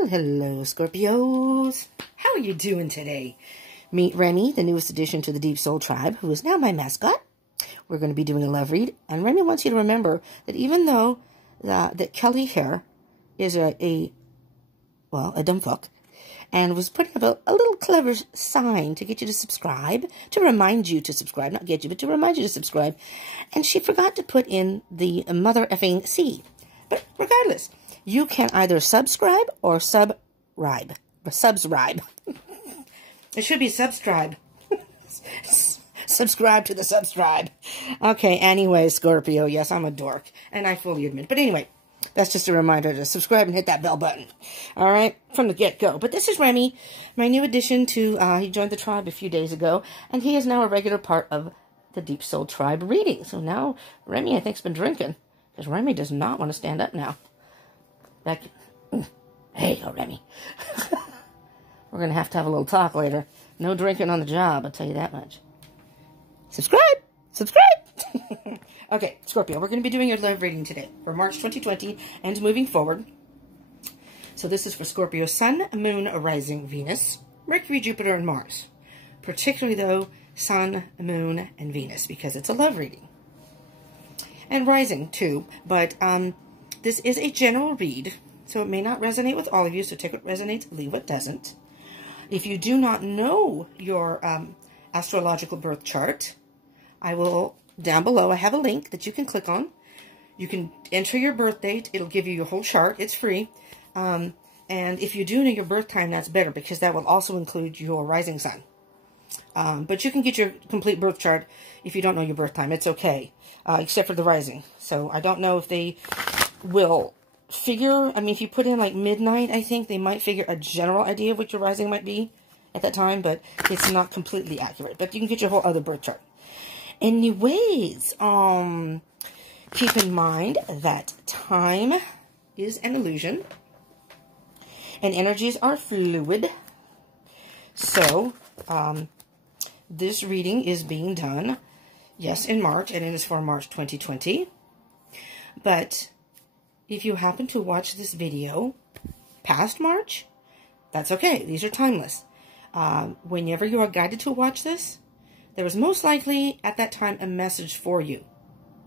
Well, hello, Scorpios. How are you doing today? Meet Remy, the newest addition to the Deep Soul Tribe, who is now my mascot. We're going to be doing a love read, and Remy wants you to remember that even though that Kelly here is a dumb fuck, and was putting up a little clever sign to get you to subscribe, to remind you to subscribe, not get you, but to remind you to subscribe, and she forgot to put in the mother effing C. But regardless, you can either subscribe or subscribe. It should be subscribe. Subscribe to the subscribe. Okay, anyway, Scorpio, yes, I'm a dork, and I fully admit. But anyway, that's just a reminder to subscribe and hit that bell button. All right, from the get-go. But this is Remy, my new addition to, he joined the tribe a few days ago, and he is now a regular part of the Deep Soul Tribe reading. So now, Remy, I think, has been drinking, because Remy does not want to stand up now. Back, hey, Remy. We're going to have a little talk later. No drinking on the job, I'll tell you that much. Subscribe! Subscribe! Okay, Scorpio, we're going to be doing your love reading today for March 2020 and moving forward. So this is for Scorpio Sun, Moon, Rising, Venus, Mercury, Jupiter, and Mars. Particularly, though, Sun, Moon, and Venus, because it's a love reading. And Rising, too, but this is a general read, so it may not resonate with all of you, so take what resonates, leave what doesn't. If you do not know your astrological birth chart, I will, down below, I have a link that you can click on. You can enter your birth date. It'll give you your whole chart. It's free. And if you do know your birth time, that's better, because that will also include your rising sun. But you can get your complete birth chart if you don't know your birth time. It's okay, except for the rising. So I don't know if they will figure, I mean, if you put in like midnight, I think they might figure a general idea of what your rising might be at that time, but it's not completely accurate. But you can get your whole other birth chart. Anyways, keep in mind that time is an illusion and energies are fluid. So, this reading is being done, yes, in March, and it is for March 2020. But if you happen to watch this video past March, that's okay. These are timeless. Whenever you are guided to watch this, there was most likely at that time a message for you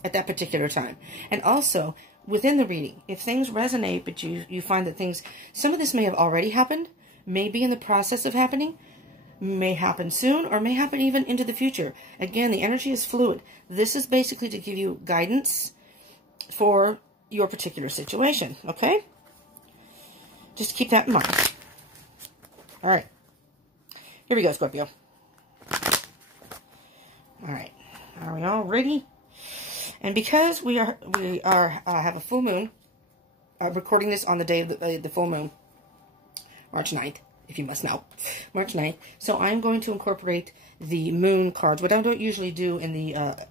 at that particular time. And also, within the reading, if things resonate, but you find that things, some of this may have already happened, may be in the process of happening, may happen soon, or may happen even into the future. Again, the energy is fluid. This is basically to give you guidance for your particular situation, okay? Just keep that in mind. All right. Here we go, Scorpio. All right. Are we all ready? And because we have a full moon, recording this on the day of the full moon, March 9th, if you must know, March 9th. So I'm going to incorporate the moon cards, what I don't usually do in the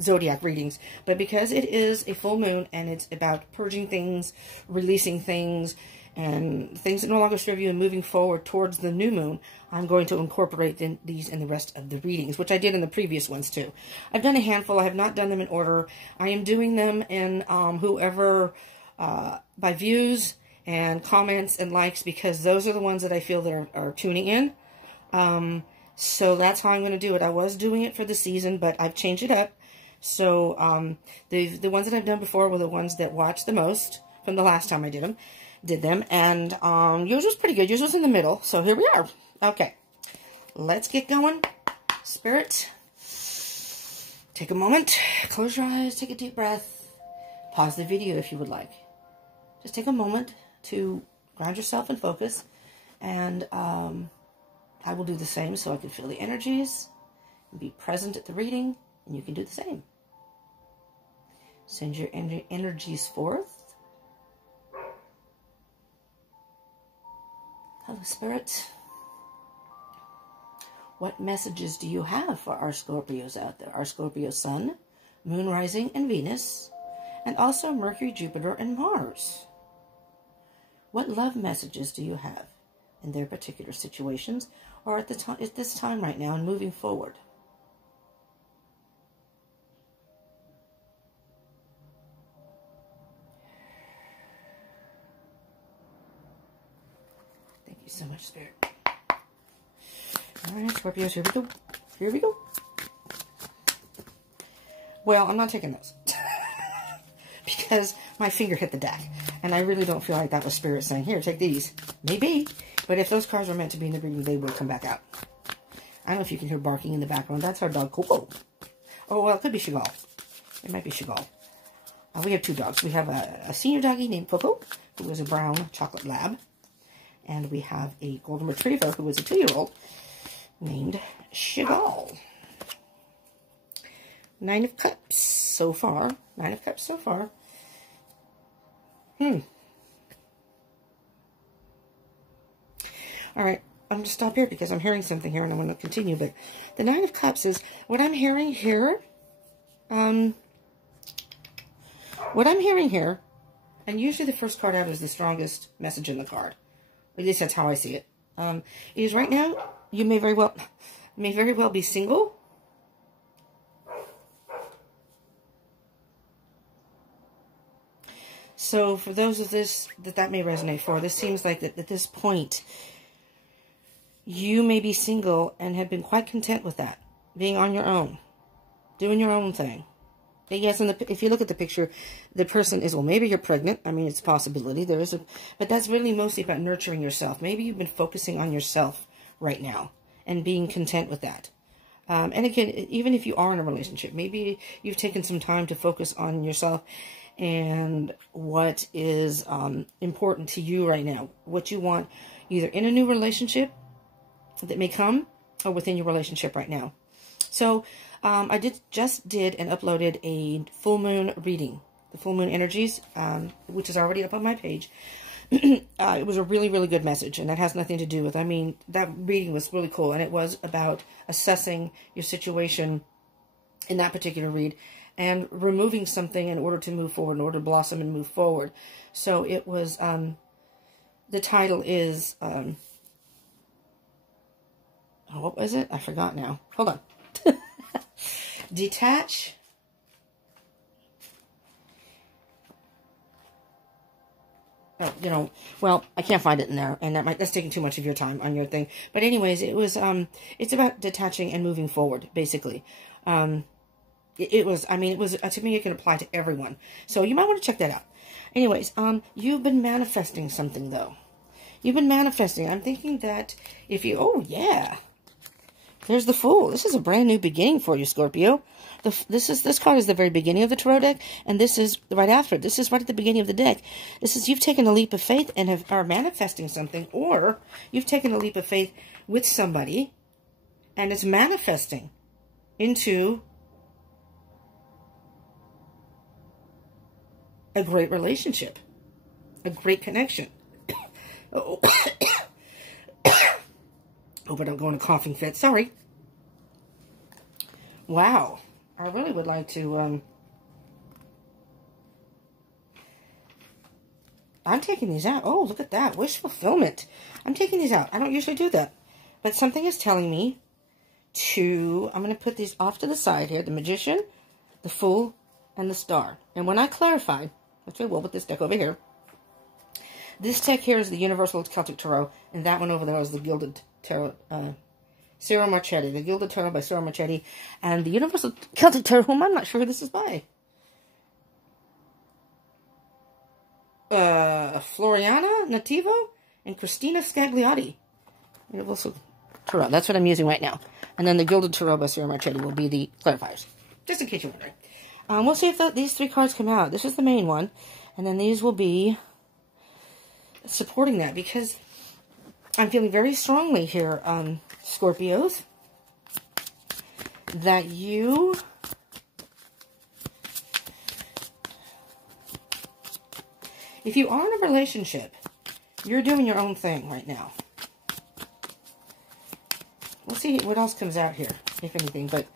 zodiac readings, but because it is a full moon and it's about purging things, releasing things, and things that no longer serve you and moving forward towards the new moon, I'm going to incorporate these in the rest of the readings, which I did in the previous ones too. I've done a handful. I have not done them in order. I am doing them in whoever, by views and comments and likes, because those are the ones that I feel that are tuning in. So that's how I'm going to do it. I was doing it for the season, but I've changed it up. So the ones that I've done before were the ones that watched the most from the last time I did them. And yours was pretty good. Yours was in the middle. So here we are. Okay. Let's get going. Spirit, take a moment. Close your eyes. Take a deep breath. Pause the video if you would like. Just take a moment to ground yourself and focus. And I will do the same so I can feel the energies and be present at the reading. And you can do the same. Send your energies forth. Hello, Spirit. What messages do you have for our Scorpios out there? Our Scorpio Sun, Moon, Rising, and Venus, and also Mercury, Jupiter, and Mars. What love messages do you have in their particular situations, or at this time right now and moving forward? so much, Spirit. All right, Scorpios, here we go. Here we go. Well, I'm not taking those. Because my finger hit the deck. And I really don't feel like that was Spirit saying, here, take these. Maybe. But if those cards are meant to be in the reading, they will come back out. I don't know if you can hear barking in the background. That's our dog, Coco. Oh, well, it could be Chagall. It might be Chagall. We have two dogs. We have a senior doggy named Coco, who is a brown chocolate lab. And we have a golden retriever, who is a 2-year-old, named Chagall. 9 of Cups so far. 9 of Cups so far. All right, I'm going to stop here because I'm hearing something here and I want to continue. But the 9 of Cups is what I'm hearing here. What I'm hearing here, and usually the first card out is the strongest message in the card. At least that's how I see it. Is right now you may very well be single. So for those of this that may resonate for, this seems like that at this point you may be single and have been quite content with that, being on your own, doing your own thing. And yes, if you look at the picture, the person is, well, maybe you're pregnant. I mean, it's a possibility. But that's really mostly about nurturing yourself. Maybe you've been focusing on yourself right now and being content with that. And again, even if you are in a relationship, maybe you've taken some time to focus on yourself and what is important to you right now. What you want either in a new relationship that may come or within your relationship right now. So I just did and uploaded a full moon reading, the full moon energies, which is already up on my page. It was a really, really good message, and that has nothing to do with, I mean, that reading was really cool, and it was about assessing your situation in that particular read and removing something in order to move forward, in order to blossom and move forward. So it was, the title is, what was it? I forgot now. Hold on. Detach. Oh, you know, well, I can't find it in there, and that's taking too much of your time on your thing. But anyways, it was, it's about detaching and moving forward, basically. It was, to me, it can apply to everyone. So you might want to check that out. Anyways, you've been manifesting something, though. You've been manifesting. I'm thinking that if you, oh, yeah. There's the Fool. This is a brand new beginning for you, Scorpio. This card is the very beginning of the tarot deck, and this is right after it. This is right at the beginning of the deck. This is you've taken a leap of faith and are manifesting something, or you've taken a leap of faith with somebody, and it's manifesting into a great relationship, a great connection. Oh. Hope I don't go in a coughing fit. Sorry. Wow. I really would like to, I'm taking these out. Oh, look at that. Wish fulfillment. I'm taking these out. I don't usually do that. But something is telling me to, I'm going to put these off to the side here. The Magician, the Fool, and the Star. And when I clarify, which I will with this deck over here, this deck here is the Universal Celtic Tarot, and that one over there is the Gilded Tarot, Ciro Marchetti, the Gilded Tarot by Ciro Marchetti, and the Universal Celtic Tarot, whom I'm not sure who this is by. Floriana Nativo and Christina Scagliotti. Universal Tarot, that's what I'm using right now. And then the Gilded Tarot by Ciro Marchetti will be the clarifiers, just in case you're wondering. We'll see if these three cards come out. This is the main one, and then these will be supporting that, because I'm feeling very strongly here, Scorpios, that you if you are in a relationship, you're doing your own thing right now. We'll see what else comes out here, if anything, but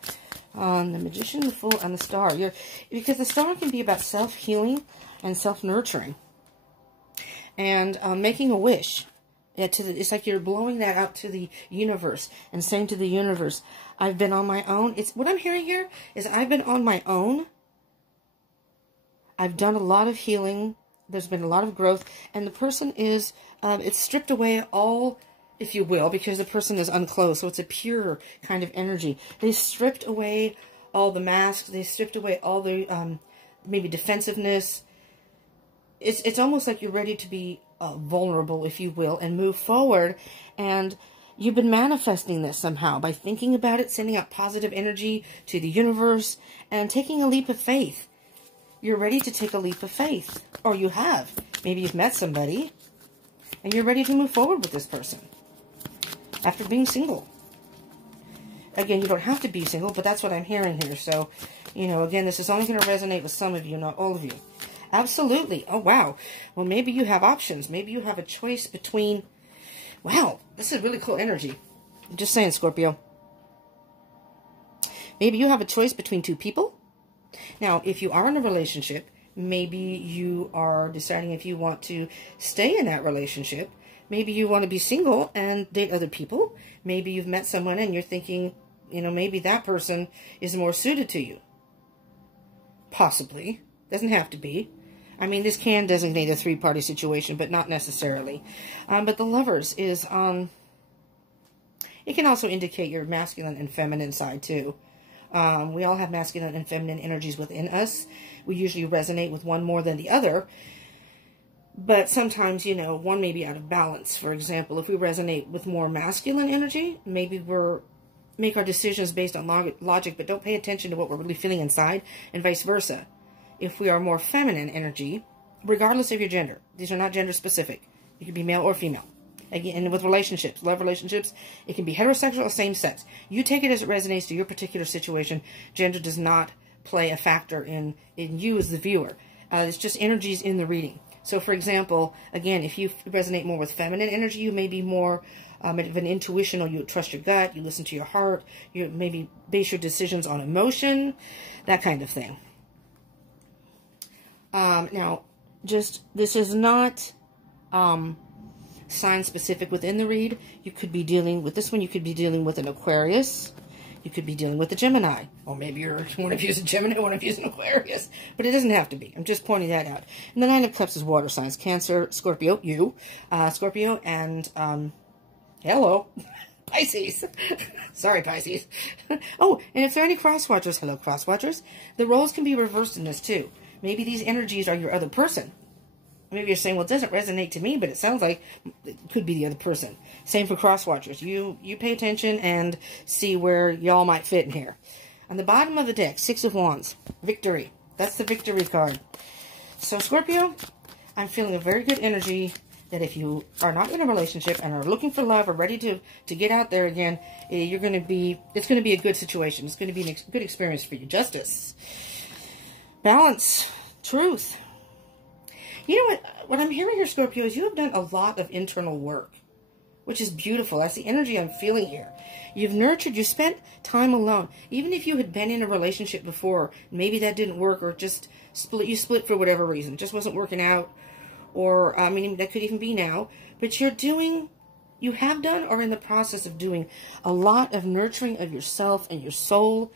the Magician, the Fool, and the Star. Because the Star can be about self-healing and self-nurturing. And making a wish. It's like you're blowing that out to the universe and saying to the universe, I've been on my own. What I'm hearing here is I've been on my own. I've done a lot of healing. There's been a lot of growth, and the person is, it's stripped away all, if you will, because the person is unclothed, so it's a pure kind of energy. They stripped away all the masks. They stripped away all the, maybe defensiveness. It's almost like you're ready to be vulnerable, if you will, and move forward. And you've been manifesting this somehow by thinking about it, sending out positive energy to the universe, and taking a leap of faith. You're ready to take a leap of faith. Or you have. Maybe you've met somebody, and you're ready to move forward with this person. After being single. Again, you don't have to be single, but that's what I'm hearing here. So, you know, again, this is only going to resonate with some of you, not all of you. Absolutely. Oh, wow. Well, maybe you have options. Maybe you have a choice between... Wow, this is really cool energy. I'm just saying, Scorpio. Maybe you have a choice between two people. Now, if you are in a relationship, maybe you are deciding if you want to stay in that relationship. Maybe you want to be single and date other people. Maybe you've met someone and you're thinking, you know, maybe that person is more suited to you. Possibly. Doesn't have to be. I mean, this can designate a three-party situation, but not necessarily. But the Lovers is, it can also indicate your masculine and feminine side, too. We all have masculine and feminine energies within us. We usually resonate with one more than the other. But sometimes, you know, one may be out of balance. For example, if we resonate with more masculine energy, maybe make our decisions based on logic, but don't pay attention to what we're really feeling inside, and vice versa. If we are more feminine energy, regardless of your gender, these are not gender specific. You can be male or female. Again, and with relationships, love relationships, it can be heterosexual or same sex. You take it as it resonates to your particular situation. Gender does not play a factor in you as the viewer. It's just energies in the reading. So, for example, again, if you resonate more with feminine energy, you may be more of an intuition, or you trust your gut, you listen to your heart, you maybe base your decisions on emotion, that kind of thing. Now, this is not sign specific within the read. You could be dealing with this one, you could be dealing with an Aquarius. You could be dealing with a Gemini. Or maybe one of you is a Gemini, one of you is an Aquarius. But it doesn't have to be. I'm just pointing that out. And the Nine of Cups is water signs. Cancer, Scorpio, you. Scorpio, and, hello, Pisces. Sorry, Pisces. Oh, and if there are any cross-watchers, hello, cross-watchers, the roles can be reversed in this, too. Maybe these energies are your other person. Maybe you're saying, well, it doesn't resonate to me, but it sounds like it could be the other person. Same for cross-watchers. You pay attention and see where y'all might fit in here. On the bottom of the deck, Six of Wands. Victory. That's the victory card. So, Scorpio, I'm feeling a very good energy that if you are not in a relationship and are looking for love or ready to get out there again, it's going to be a good situation. It's going to be a good experience for you. Justice. Balance. Truth. You know what I'm hearing here, Scorpio, is you have done a lot of internal work, which is beautiful. That's the energy I'm feeling here. You've nurtured, you spent time alone. Even if you had been in a relationship before, maybe that didn't work, or just you split for whatever reason. It just wasn't working out, or, I mean, that could even be now. But you have done or in the process of doing a lot of nurturing of yourself and your soul,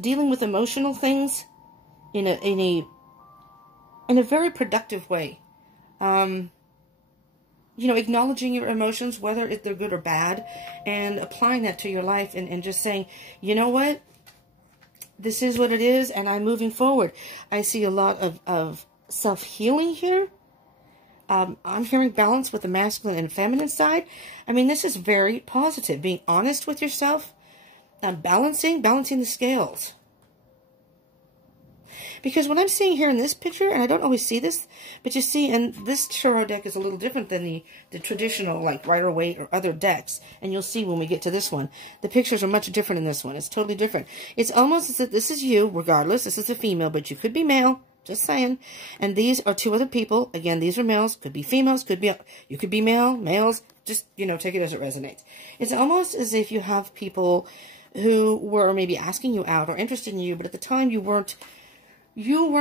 dealing with emotional things in a very productive way. You know, acknowledging your emotions, whether they're good or bad, and applying that to your life, and just saying, you know what? This is what it is, and I'm moving forward. I see a lot of self-healing here. I'm hearing balance with the masculine and feminine side. I mean, this is very positive. Being honest with yourself, balancing the scales. Because what I'm seeing here in this picture, and I don't always see this, but you see, and this tarot deck is a little different than the traditional, like, Rider-Waite or other decks. And you'll see when we get to this one. The pictures are much different in this one. It's totally different. It's almost as if this is you, regardless. This is a female, but you could be male. Just saying. And these are two other people. Again, these are males. Could be females. You could be males. Just, you know, take it as it resonates. It's almost as if you have people who were maybe asking you out or interested in you, but at the time you weren't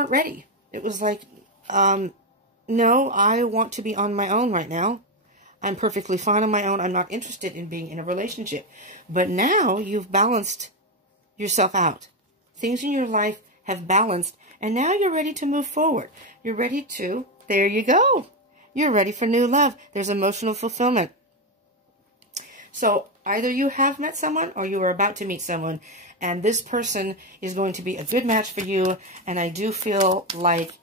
ready. It was like, no, I want to be on my own right now. I'm perfectly fine on my own. I'm not interested in being in a relationship. But now you've balanced yourself out. Things in your life have balanced, and now you're ready to move forward. You're ready to There you go. You're ready for new love. There's emotional fulfillment. So either you have met someone or you are about to meet someone, and this person is going to be a good match for you, and I do feel like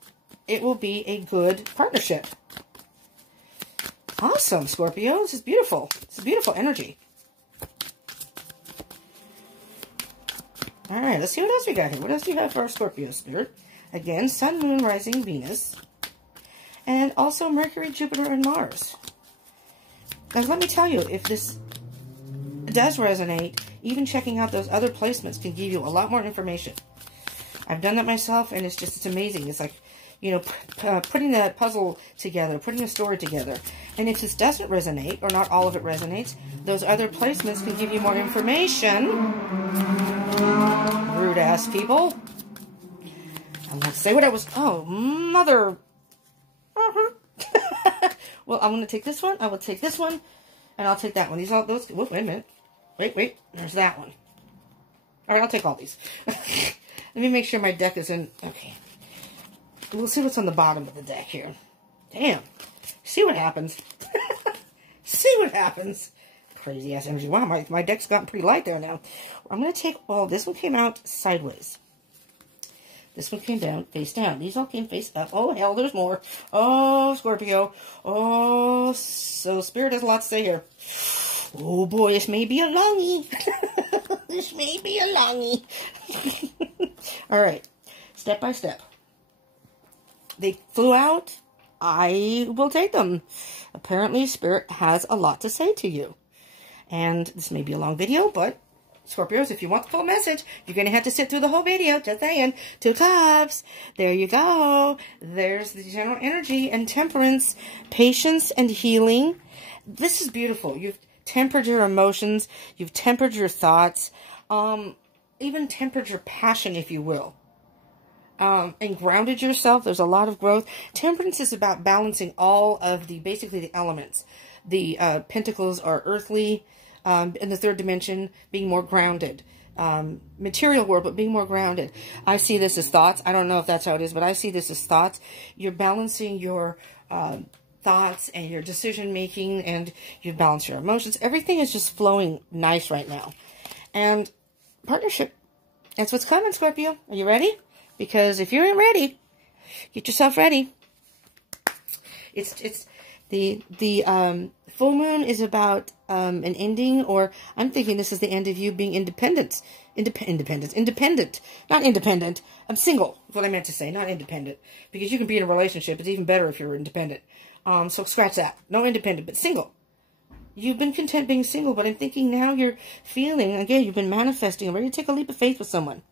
it will be a good partnership. Awesome, Scorpio. This is beautiful. It's a beautiful energy. All right, let's see what else we got here. What else do you have for our Scorpio spirit? Again, Sun, Moon, Rising, Venus. And also Mercury, Jupiter, and Mars. Now, let me tell you, if this does resonate, even checking out those other placements can give you a lot more information. I've done that myself, and it's amazing. It's like, you know, putting that puzzle together, putting a story together. And if this doesn't resonate, or not all of it resonates, those other placements can give you more information. Rude-ass people. And let's say what I was... Oh, mother... Well, I'm going to take this one. I will take this one. And I'll take that one. These all those... Whoop, wait a minute. Wait. There's that one. All right, I'll take all these. Let me make sure my deck is in... Okay. We'll see what's on the bottom of the deck here. Damn. See what happens. See what happens. Crazy-ass energy. Wow, my deck's gotten pretty light there now. I'm going to take all... This one came out sideways. This one came down, face down. These all came face up. Oh, hell, there's more. Oh, Scorpio. Oh, so Spirit has a lot to say here. Oh, boy, this may be a longie. This may be a longie. All right, step by step. They flew out. I will take them. Apparently, Spirit has a lot to say to you. And this may be a long video, but... Scorpios, if you want the full message, you're going to have to sit through the whole video. Just saying. 2 cups. There you go. There's the general energy and temperance, patience and healing. This is beautiful. You've tempered your emotions. You've tempered your thoughts. Even tempered your passion, if you will. And grounded yourself. There's a lot of growth. Temperance is about balancing all of the, basically the elements. The pentacles are earthly. In the 3rd dimension, being more grounded. Material world, but being more grounded. I see this as thoughts. I don't know if that's how it is, but I see this as thoughts. You're balancing your thoughts and your decision-making, and you balance your emotions. Everything is just flowing nice right now. And partnership, that's what's coming, Scorpio. Are you ready? Because if you ain't ready, get yourself ready. It's the full moon is about an ending, or I'm thinking this is the end of you being independent. Not independent. I'm single, is what I meant to say, not independent. Because you can be in a relationship. It's even better if you're independent. So scratch that. No independent, but single. You've been content being single, but I'm thinking now you're feeling, again, you've been manifesting, ready to take a leap of faith with someone.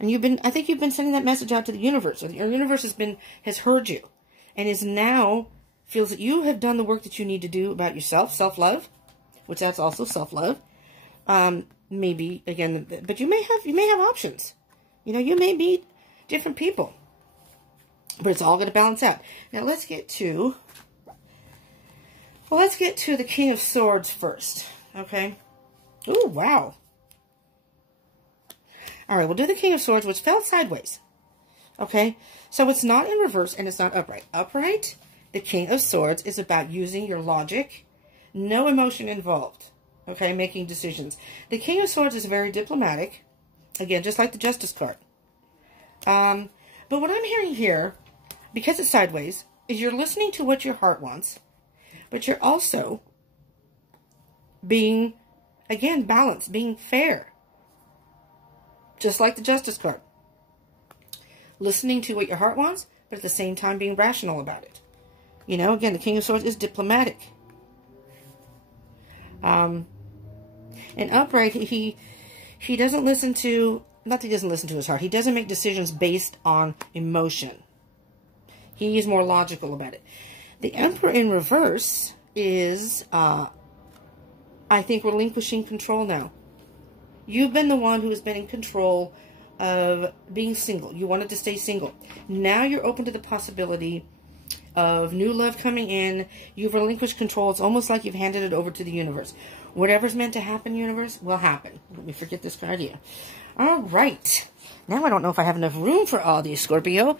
And I think you've been sending that message out to the universe. Or the universe has heard you. And is now... feels that you have done the work that you need to do about yourself, self-love, which that's also self-love. Maybe, again, but you may have options. You know, you may meet different people. But it's all going to balance out. Now, let's get to the King of Swords first, okay? Ooh, wow. All right, we'll do the King of Swords, which fell sideways, okay? So it's not in reverse, and it's not upright. Upright... The King of Swords is about using your logic, no emotion involved, okay, making decisions. The King of Swords is very diplomatic, again, just like the Justice card. But what I'm hearing here, because it's sideways, is you're listening to what your heart wants, but you're also being, again, balanced, being fair, just like the Justice card. Listening to what your heart wants, but at the same time being rational about it. You know, again, the King of Swords is diplomatic. And upright, he doesn't listen to, not that he doesn't listen to his heart, he doesn't make decisions based on emotion. He is more logical about it. The Emperor in reverse is, I think, relinquishing control now. You've been the one who has been in control of being single. You wanted to stay single. Now you're open to the possibility of new love coming in. You've relinquished control. It's almost like you've handed it over to the universe. Whatever's meant to happen, universe, will happen. Let me forget this card here. All right. Now I don't know if I have enough room for all these, Scorpio.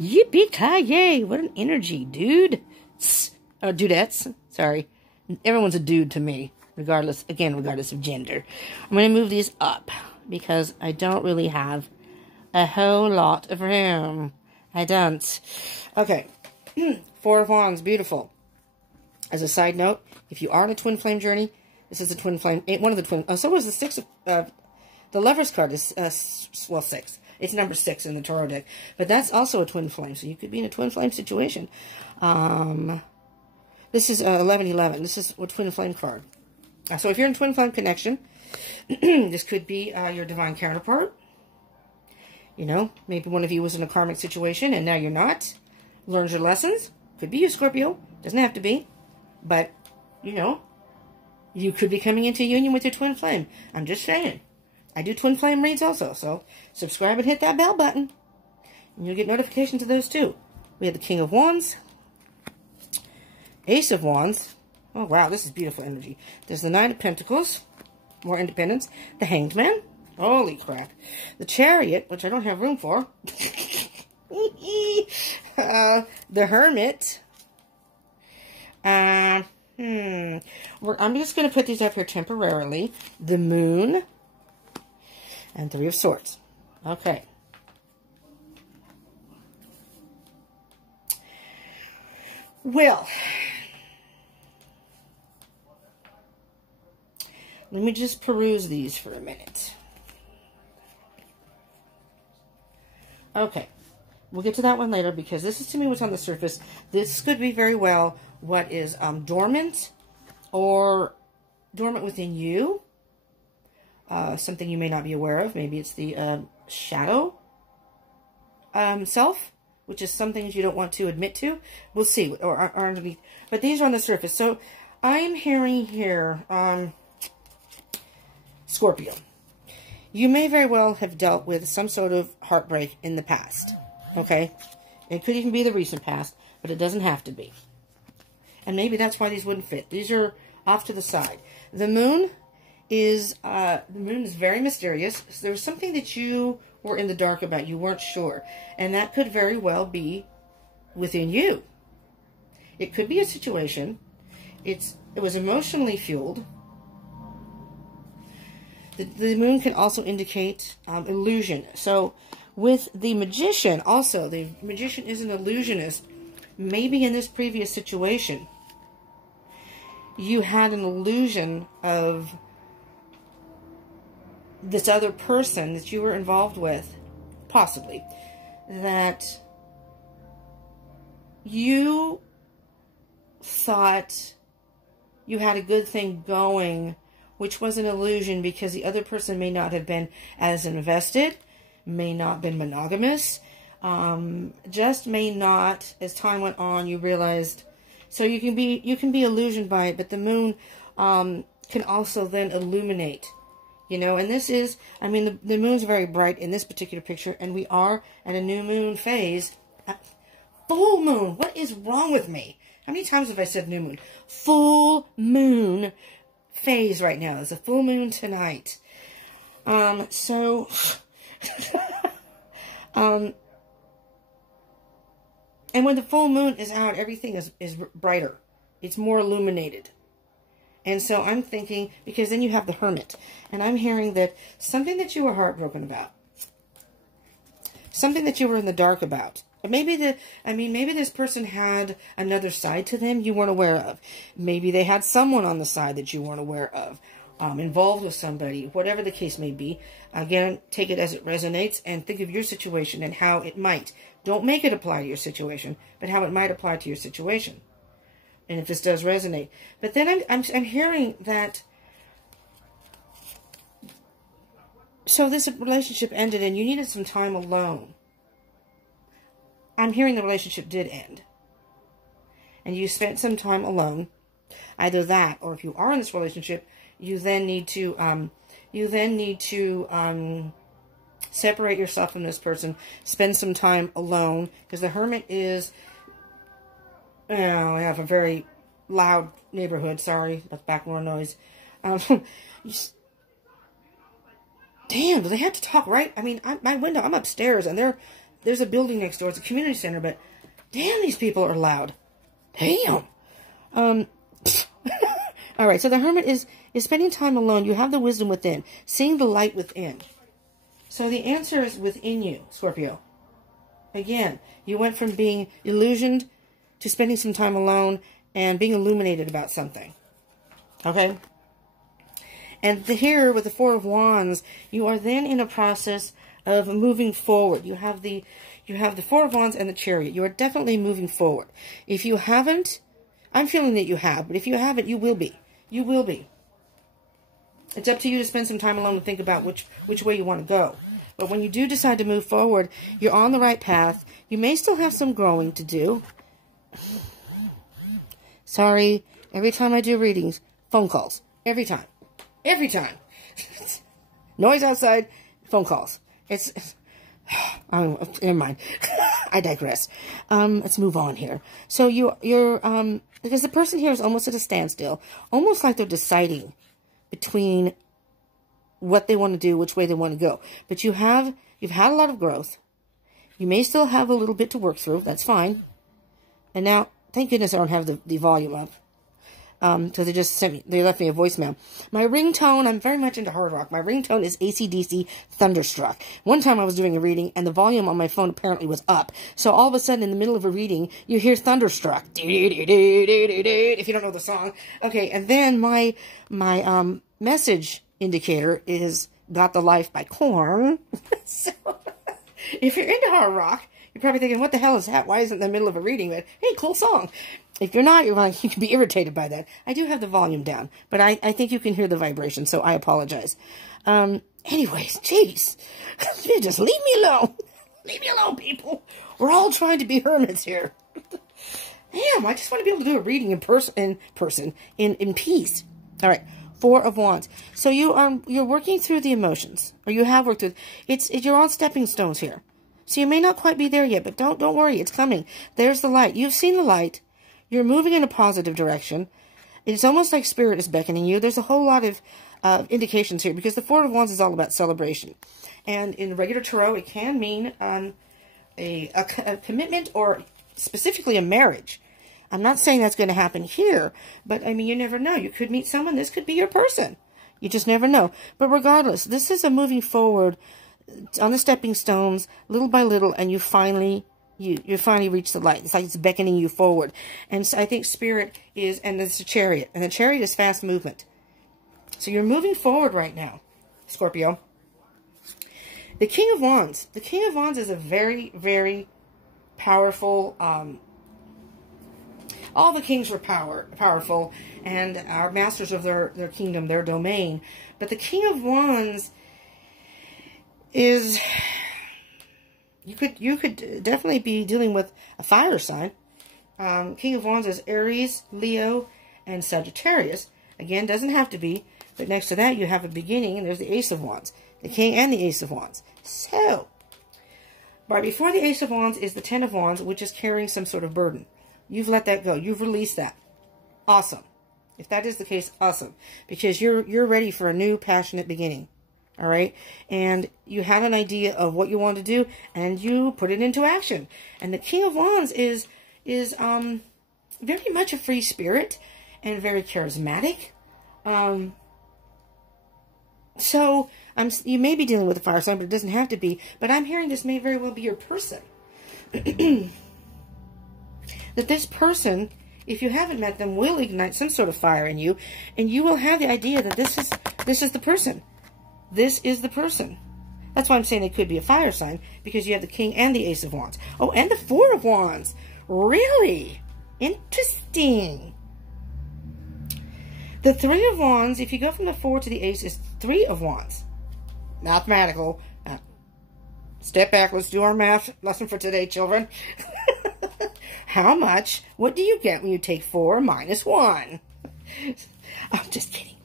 Yippee-ki-yay. What an energy, dude. Oh, dudettes. Sorry. Everyone's a dude to me, regardless of gender. I'm going to move these up because I don't really have a whole lot of room. I don't. Okay. Four of Wands. Beautiful. As a side note, if you are on a twin flame journey, this is a twin flame, one of the twin, so was the Six of, the Lover's card is, well, 6. It's number 6 in the Tarot deck. But that's also a twin flame, so you could be in a twin flame situation. This is 1111. This is a twin flame card. So if you're in twin flame connection, this could be your divine counterpart. You know, maybe one of you was in a karmic situation and now you're not. Learns your lessons. Could be you, Scorpio. Doesn't have to be. But, you know, you could be coming into union with your twin flame. I'm just saying. I do twin flame reads also, so subscribe and hit that bell button. And you'll get notifications of those too. We have the King of Wands. Ace of Wands. Oh, wow, this is beautiful energy. There's the Nine of Pentacles. More independence. The Hanged Man. Holy crap. The Chariot, which I don't have room for. The Hermit. I'm just going to put these up here temporarily. The Moon. And Three of Swords. Okay. Well, let me just peruse these for a minute. Okay. We'll get to that one later because this is to me what's on the surface. This could be very well what is dormant or dormant within you. Something you may not be aware of. Maybe it's the shadow self, which is something that you don't want to admit to. We'll see. Or underneath. But these are on the surface. So I'm hearing here, Scorpio. You may very well have dealt with some sort of heartbreak in the past. Okay? It could even be the recent past, but it doesn't have to be. And maybe that's why these wouldn't fit. These are off to the side. The moon is very mysterious. There was something that you were in the dark about. You weren't sure. And that could very well be within you. It could be a situation. It was emotionally fueled. The moon can also indicate illusion. So with the magician, also, the magician is an illusionist. Maybe in this previous situation, you had an illusion of this other person that you were involved with, possibly, that you thought you had a good thing going, which was an illusion because the other person may not have been as invested, may not have been monogamous, just may not, as time went on, you realized, so you can be illusioned by it, but the moon can also then illuminate. You know, and this is, I mean, the moon's very bright in this particular picture, and we are at a new moon phase. Full moon. What is wrong with me? How many times have I said new moon? Full moon phase right now. It's a full moon tonight. And when the full moon is out, everything is brighter. It's more illuminated. And so I'm thinking, because then you have the Hermit, and I'm hearing that something that you were heartbroken about, something that you were in the dark about, maybe this person had another side to them you weren't aware of. Maybe they had someone on the side that you weren't aware of, involved with somebody, whatever the case may be. Again, take it as it resonates and think of your situation and how it might. Don't make it apply to your situation, but how it might apply to your situation. And if this does resonate. But then I'm hearing that, so this relationship ended and you needed some time alone. I'm hearing the relationship did end. And you spent some time alone. Either that, or if you are in this relationship, you then need to separate yourself from this person, spend some time alone, because the Hermit is, I have a very loud neighborhood. Sorry, that's background noise. Damn, do they have to talk, right? I mean, my window, I'm upstairs, and there's a building next door. It's a community center, but damn, these people are loud. Damn. All right, so the Hermit is spending time alone. You have the wisdom within, seeing the light within. So the answer is within you, Scorpio. Again, you went from being illusioned to spending some time alone and being illuminated about something. Okay? And here, with the Four of Wands, you are then in a process of moving forward. You have the Four of Wands and the Chariot. You are definitely moving forward. If you haven't, I'm feeling that you have, but if you haven't, you will be. You will be. It's up to you to spend some time alone and think about which way you want to go. But when you do decide to move forward, you're on the right path. You may still have some growing to do. Sorry, every time I do readings, phone calls. Every time. Every time. Noise outside, phone calls. Oh, never mind. I digress. Let's move on here. So you're because the person here is almost at a standstill, almost like they're deciding between what they want to do, which way they want to go. But you've had a lot of growth. You may still have a little bit to work through. That's fine. And now, thank goodness I don't have the volume up. So they left me a voicemail. My ringtone, I'm very much into hard rock. My ringtone is AC/DC Thunderstruck. One time I was doing a reading and the volume on my phone apparently was up. So all of a sudden in the middle of a reading, you hear Thunderstruck. If you don't know the song. Okay, and then my message indicator is Got the Life by Korn. So if you're into hard rock, you're probably thinking, what the hell is that? Why isn't it in the middle of a reading? But hey, cool song. If you're not, you can be irritated by that. I do have the volume down, but I think you can hear the vibration, so I apologize. Anyways, jeez. Just leave me alone. Leave me alone, people. We're all trying to be hermits here. Damn, I just want to be able to do a reading in peace. All right. Four of Wands. So you're working through the emotions, or you have worked through. You're on stepping stones here. So you may not quite be there yet, but don't worry, it's coming. There's the light. You've seen the light. You're moving in a positive direction. It's almost like Spirit is beckoning you. There's a whole lot of indications here, because the Four of Wands is all about celebration. And in regular tarot, it can mean a commitment, or specifically a marriage. I'm not saying that's going to happen here, but I mean, you never know. You could meet someone. This could be your person. You just never know. But regardless, this is a moving forward on the stepping stones, little by little, and you finally reach the light. It's like it's beckoning you forward. And so I think Spirit is, and there's a Chariot, and the Chariot is fast movement. So you're moving forward right now, Scorpio. The King of Wands. The King of Wands is a very, very powerful. All the kings were powerful, and are masters of their kingdom, their domain. But the King of Wands is, you could definitely be dealing with a fire sign. King of Wands is Aries, Leo, and Sagittarius. Again, doesn't have to be, but next to that you have a beginning, and there's the Ace of Wands, the King and the Ace of Wands. So, right before the Ace of Wands is the Ten of Wands, which is carrying some sort of burden. You've let that go. You've released that. Awesome. If that is the case, awesome. Because you're ready for a new passionate beginning. All right? And you have an idea of what you want to do, and you put it into action. And the King of Wands is very much a free spirit and very charismatic. So you may be dealing with a fire sign, but it doesn't have to be. But I'm hearing this may very well be your person. That this person, if you haven't met them, will ignite some sort of fire in you, and you will have the idea that this is the person. This is the person. That's why I'm saying it could be a fire sign, because you have the King and the Ace of Wands. Oh, and the Four of Wands. Really? Interesting. The Three of Wands, if you go from the Four to the Ace, is Three of Wands. Mathematical. Step back. Let's do our math lesson for today, children. How much? What do you get when you take 4 minus 1? I'm just kidding.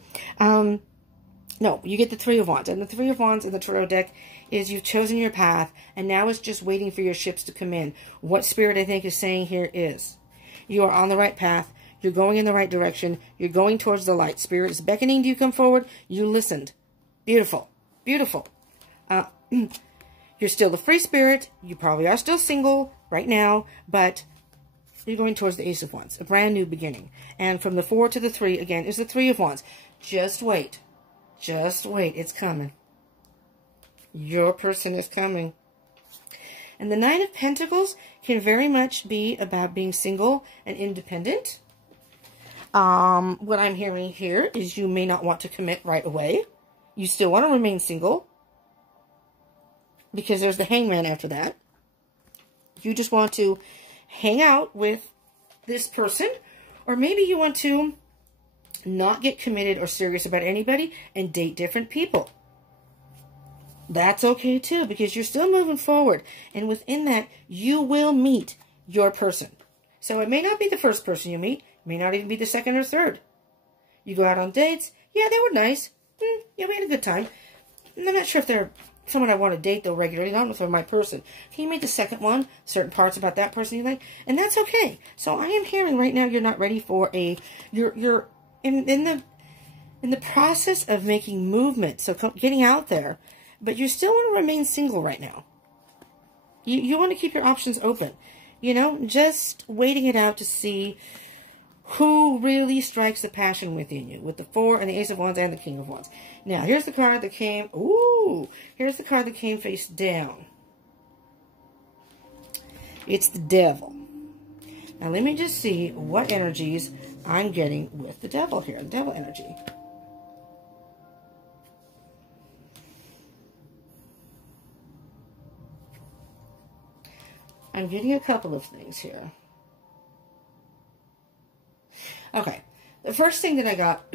No, you get the Three of Wands. And the Three of Wands in the tarot deck is you've chosen your path, and now it's just waiting for your ships to come in. What Spirit, I think, is saying here is you are on the right path. You're going in the right direction. You're going towards the light. Spirit is beckoning to you come forward. You listened. Beautiful. Beautiful. You're still a free spirit. You probably are still single right now, but you're going towards the Ace of Wands, a brand new beginning. And from the 4 to the 3, again, is the 3 of Wands. Just wait. Just wait. It's coming. Your person is coming. And the 9 of Pentacles can very much be about being single and independent. What I'm hearing here is you may not want to commit right away. You still want to remain single, because there's the Hangman after that. You just want to hang out with this person, or maybe you want to not get committed or serious about anybody and date different people. That's okay too, because you're still moving forward. And within that, you will meet your person. So it may not be the first person you meet. It may not even be the second or third. You go out on dates. Yeah, they were nice. Yeah, we had a good time. And I'm not sure if they're someone I want to date, though, regularly. I don't know if they're my person. Can you meet the second one? Certain parts about that person you like. And that's okay. So I am hearing right now you're not ready for a... You're in the process of making movement. So getting out there. But you still want to remain single right now. You want to keep your options open. You know, just waiting it out to see who really strikes the passion within you. With the 4 and the Ace of Wands and the King of Wands. Now, here's the card that came... Ooh! Here's the card that came face down. It's the Devil. Now, let me just see what energies I'm getting with the Devil here. The Devil energy. I'm getting a couple of things here. Okay. The first thing that I got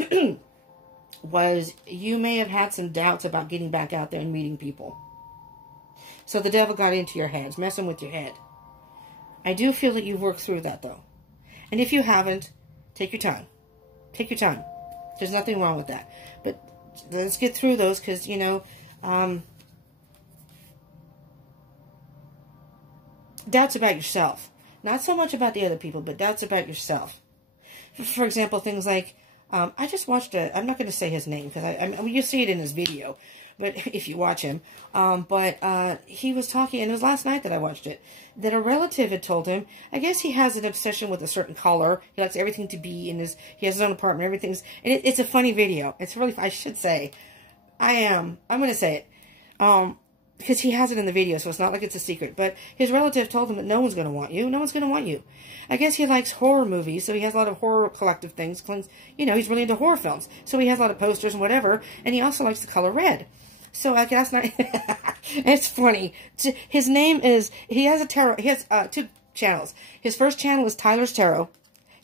was you may have had some doubts about getting back out there and meeting people. So the Devil got into your heads, messing with your head. I do feel that you've worked through that, though. And if you haven't, take your time. Take your time. There's nothing wrong with that. But let's get through those because, you know, doubts about yourself. Not so much about the other people, but doubts about yourself. For example, things like, I just watched I'm not going to say his name, because I mean, you see it in his video, but if you watch him, he was talking, and it was last night that I watched it, that a relative had told him, I guess he has an obsession with a certain color, he likes everything to be in he has his own apartment, everything's, and it's a funny video, it's really, I should say, I'm going to say it, because he has it in the video, so it's not like it's a secret. But his relative told him that no one's going to want you. No one's going to want you. I guess he likes horror movies, so he has a lot of horror collective things. You know, he's really into horror films. So he has a lot of posters and whatever. And he also likes the color red. So I guess not... It's funny. His name is... He has a tarot... He has 2 channels. His first channel is Tyler's Tarot.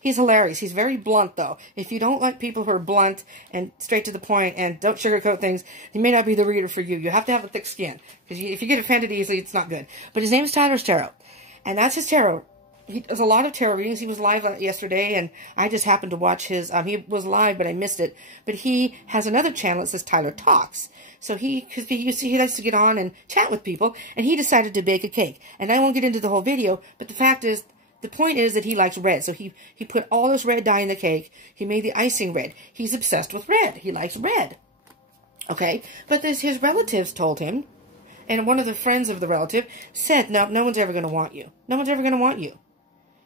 He's hilarious. He's very blunt, though. If you don't like people who are blunt and straight to the point and don't sugarcoat things, he may not be the reader for you. You have to have a thick skin. Because if you get offended easily, it's not good. But his name is Tyler's Tarot. And that's his tarot. He does a lot of tarot readings. He was live yesterday, and I just happened to watch his... he was live, but I missed it. But he has another channel that says Tyler Talks. So he likes to get on and chat with people, and he decided to bake a cake. And I won't get into the whole video, but the fact is... The point is that he likes red, so he put all this red dye in the cake. He made the icing red. He's obsessed with red. He likes red. Okay? But his relatives told him, and one of the friends of the relative said, no one's ever going to want you. No one's ever going to want you.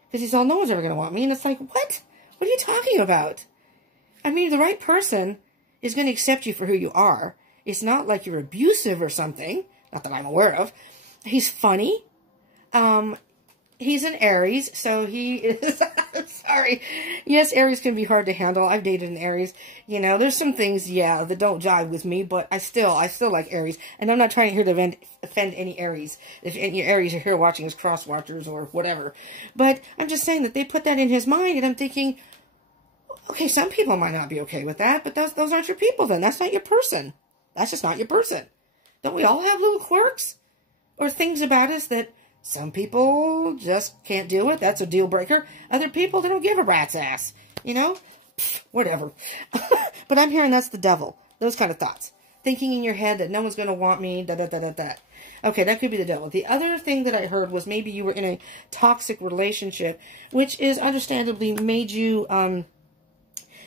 Because he's all, no one's ever going to want me. And it's like, what? What are you talking about? I mean, the right person is going to accept you for who you are. It's not like you're abusive or something. Not that I'm aware of. He's funny. He's an Aries, so he is... I'm sorry. Yes, Aries can be hard to handle. I've dated an Aries. You know, there's some things, yeah, that don't jive with me, but I still like Aries. And I'm not trying here to offend any Aries. If any Aries are here watching as cross-watchers or whatever. But I'm just saying that they put that in his mind, and I'm thinking, okay, some people might not be okay with that, but those aren't your people then. That's not your person. That's just not your person. Don't we all have little quirks? Or things about us that... Some people just can't deal with it. That's a deal breaker. Other people, they don't give a rat's ass. You know? Pfft, whatever. But I'm hearing that's the Devil. Those kind of thoughts. Thinking in your head that no one's going to want me, da-da-da-da-da. Okay, that could be the Devil. The other thing that I heard was maybe you were in a toxic relationship, which is understandably made you,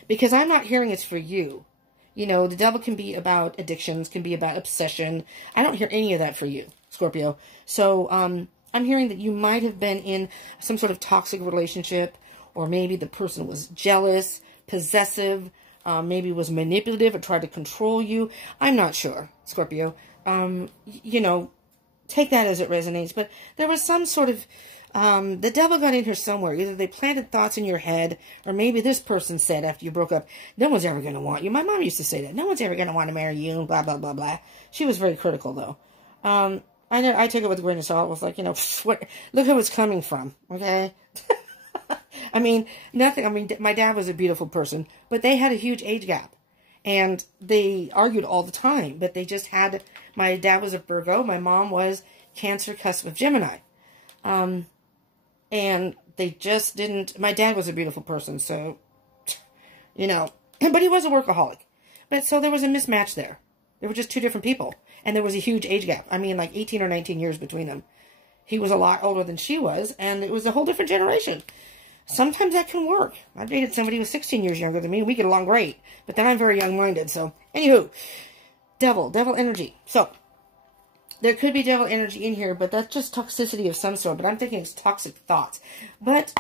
because I'm not hearing it's for you. You know, the devil can be about addictions, can be about obsession. I don't hear any of that for you, Scorpio. So, I'm hearing that you might have been in some sort of toxic relationship, or maybe the person was jealous, possessive, maybe was manipulative or tried to control you. I'm not sure, Scorpio. You know, take that as it resonates. But there was some sort of, the devil got in here somewhere. Either they planted thoughts in your head, or maybe this person said after you broke up, no one's ever going to want you. My mom used to say that. No one's ever going to want to marry you, and blah, blah, blah, blah. She was very critical, though. I took it with a grain of salt. It was like, you know, look who it's coming from, okay? I mean, nothing. I mean, my dad was a beautiful person, but they had a huge age gap. And they argued all the time, but they just had, my dad was a Virgo, my mom was Cancer cusp of Gemini. And they just didn't, my dad was a beautiful person, so, you know, but he was a workaholic. But so there was a mismatch there. They were just two different people. And there was a huge age gap. I mean, like 18 or 19 years between them. He was a lot older than she was, and it was a whole different generation. Sometimes that can work. I dated somebody who was 16 years younger than me. We get along great. But then I'm very young-minded. So, anywho, devil energy. So, there could be devil energy in here, but that's just toxicity of some sort. But I'm thinking it's toxic thoughts. But,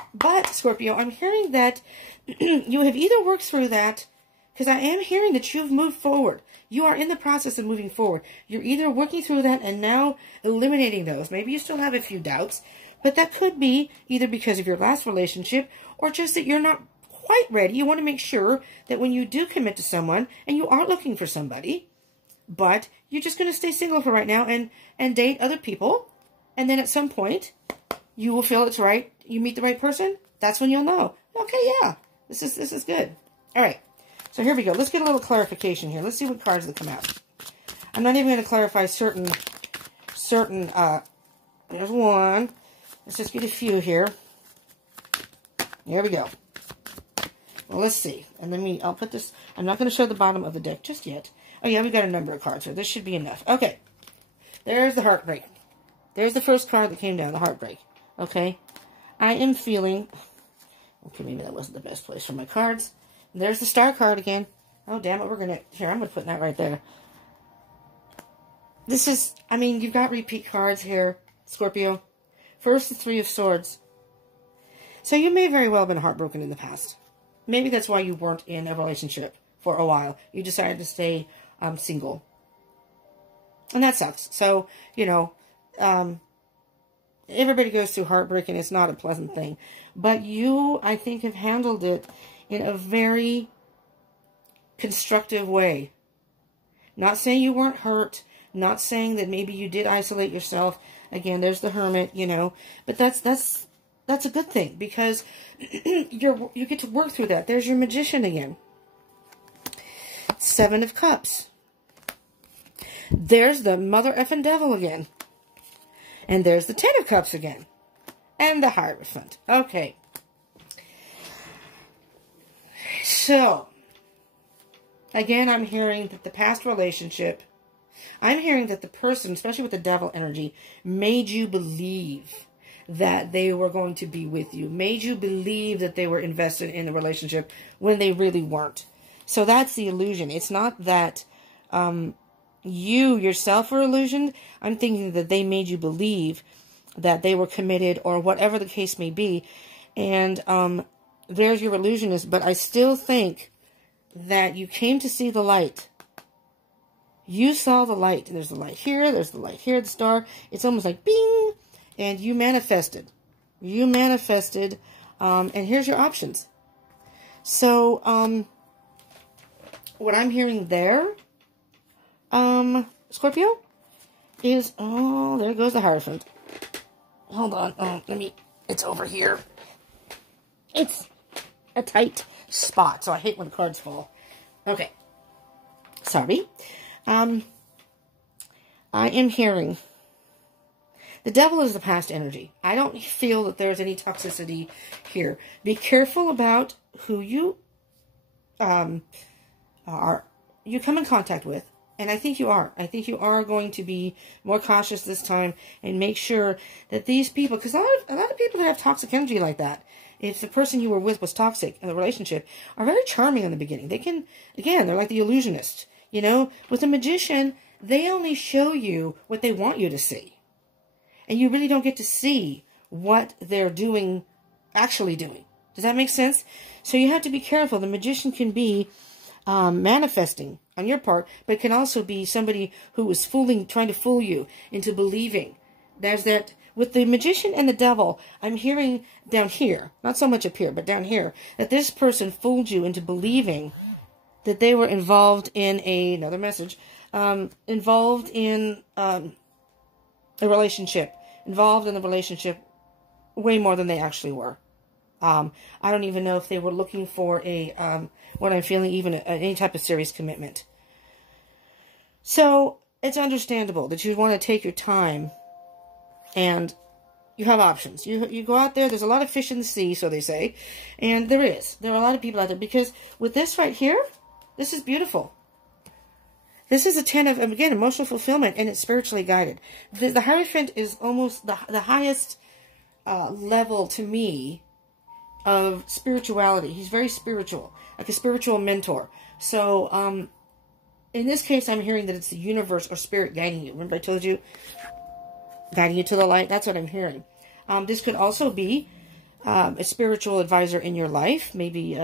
Scorpio, I'm hearing that you have either worked through that, because I am hearing that you've moved forward. You are in the process of moving forward. You're either working through that and now eliminating those. Maybe you still have a few doubts. But that could be either because of your last relationship, or just that you're not quite ready. You want to make sure that when you do commit to someone, and you are looking for somebody, but you're just going to stay single for right now and date other people. And then at some point, you will feel it's right. You meet the right person. That's when you'll know. Okay, yeah, this is good. All right, so here we go. Let's get a little clarification here. Let's see what cards that come out. I'm not even going to clarify certain, there's one. Let's just get a few here. There we go. Well, let's see. And I'll put this, I'm not going to show the bottom of the deck just yet. Oh, yeah, we got a number of cards here. This should be enough. Okay. There's the heartbreak. There's the first card that came down, the heartbreak. Okay. I am feeling, okay, maybe that wasn't the best place for my cards. And there's the star card again. Oh, damn it. Here, I'm going to put that right there. This is, I mean, you've got repeat cards here, Scorpio. First, the Three of Swords. So you may very well have been heartbroken in the past. Maybe that's why you weren't in a relationship for a while. You decided to stay single. And that sucks. So, you know, everybody goes through heartbreak, and it's not a pleasant thing. But you, I think, have handled it in a very constructive way. Not saying you weren't hurt. Not saying that maybe you did isolate yourself. Again, there's the Hermit, you know. But that's a good thing, because you get to work through that. There's your Magician again. Seven of Cups. There's the mother effing devil again. And there's the Ten of Cups again. And the Hierophant. Okay. So, again, I'm hearing that the past relationship, I'm hearing that the person, especially with the devil energy, made you believe that they were going to be with you. Made you believe that they were invested in the relationship when they really weren't. So that's the illusion. It's not that you yourself were illusioned. I'm thinking that they made you believe that they were committed, or whatever the case may be. And there's your illusionist. But I still think that you came to see the light. You saw the light. And there's the light here. There's the light here, the star. It's almost like bing. And you manifested. You manifested. And here's your options. So, what I'm hearing there, Scorpio, is, oh, there goes the Hierophant. Hold on. It's over here. It's a tight spot, so I hate when cards fall. Okay. Sorry. I am hearing the devil is the past energy. I don't feel that there's any toxicity here. Be careful about who you come in contact with. And I think you are. I think you are going to be more cautious this time and make sure that these people, because a lot of people that have toxic energy like that, if the person you were with was toxic in the relationship, are very charming in the beginning. They can, again, they're like the illusionist. You know, with a magician, they only show you what they want you to see. And you really don't get to see what they're doing, actually doing. Does that make sense? So you have to be careful. The magician can be manifesting on your part, but it can also be somebody who is trying to fool you into believing. There's that, with the magician and the devil, I'm hearing down here, not so much up here, but down here, that this person fooled you into believing that they were involved in another message, involved in a relationship, involved in the relationship way more than they actually were. I don't even know if they were looking for what I'm feeling, even any type of serious commitment. So it's understandable that you want to take your time, and you have options. You go out there, there's a lot of fish in the sea, so they say, and there are a lot of people out there, because with this right here, this is beautiful. This is a 10 of, again, emotional fulfillment, and it's spiritually guided. The Hierophant is almost the highest level to me of spirituality. He's very spiritual, like a spiritual mentor. So, in this case, I'm hearing that it's the universe or spirit guiding you. Remember I told you? Guiding you to the light. That's what I'm hearing. This could also be a spiritual advisor in your life. Maybe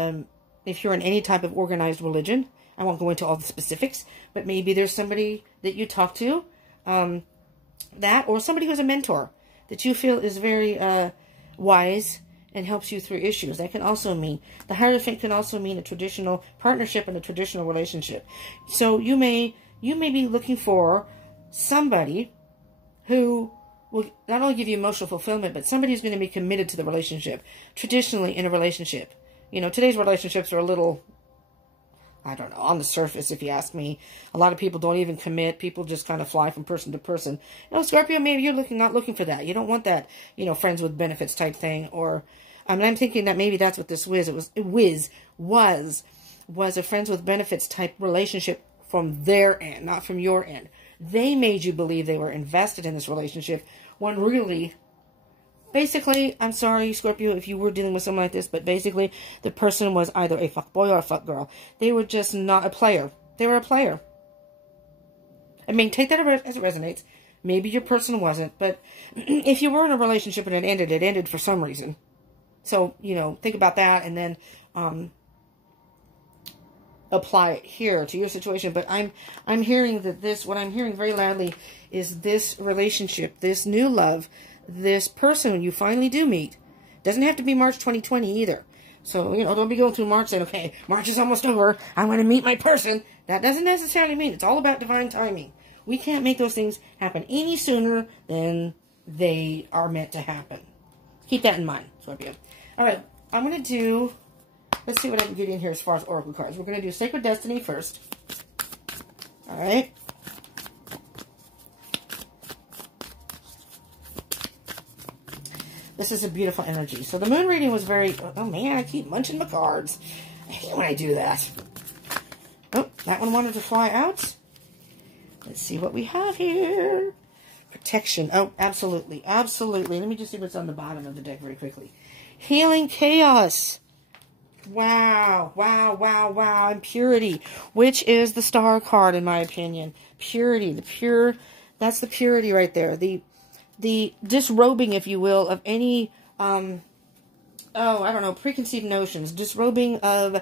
if you're in any type of organized religion. I won't go into all the specifics, but maybe there's somebody that you talk to, or somebody who's a mentor that you feel is very wise and helps you through issues. That can also mean, the Hierophant can also mean a traditional partnership and a traditional relationship. So you may be looking for somebody who will not only give you emotional fulfillment, but somebody who's going to be committed to the relationship. Traditionally, in a relationship, you know, today's relationships are a little, I don't know, on the surface, if you ask me. A lot of people don't even commit. People just kind of fly from person to person. You know, Scorpio, maybe you're not looking for that. You don't want that, you know, friends with benefits type thing. Or, I mean, I'm thinking that maybe that's what this was a friends with benefits type relationship from their end, not from your end. They made you believe they were invested in this relationship, when really, basically, I'm sorry, Scorpio, if you were dealing with someone like this, but basically, the person was either a fuckboy or a fuckgirl. They were just not a player. They were a player. I mean, take that as it resonates. Maybe your person wasn't, but if you were in a relationship and it ended for some reason. So, you know, think about that, and then apply it here to your situation. But I'm hearing that what I'm hearing very loudly is this relationship, this new love, this person you finally do meet. Doesn't have to be March 2020 either. So, you know, don't be going through March saying, okay, March is almost over, I'm going to meet my person. That doesn't necessarily mean, it's all about divine timing. We can't make those things happen any sooner than they are meant to happen. Keep that in mind, Scorpio. All right, I'm going to do, let's see what I can get in here as far as oracle cards. We're going to do Sacred Destiny first. All right. This is a beautiful energy. So the moon reading was very, oh man, I keep munching my cards. I hate when I do that. Oh, that one wanted to fly out. Let's see what we have here. Protection. Oh, absolutely. Absolutely. Let me just see what's on the bottom of the deck very quickly. Healing chaos. Wow. Wow, wow, wow. And purity, which is the star card in my opinion. Purity. That's the purity right there. The disrobing, if you will, of any, I don't know, preconceived notions. Disrobing of,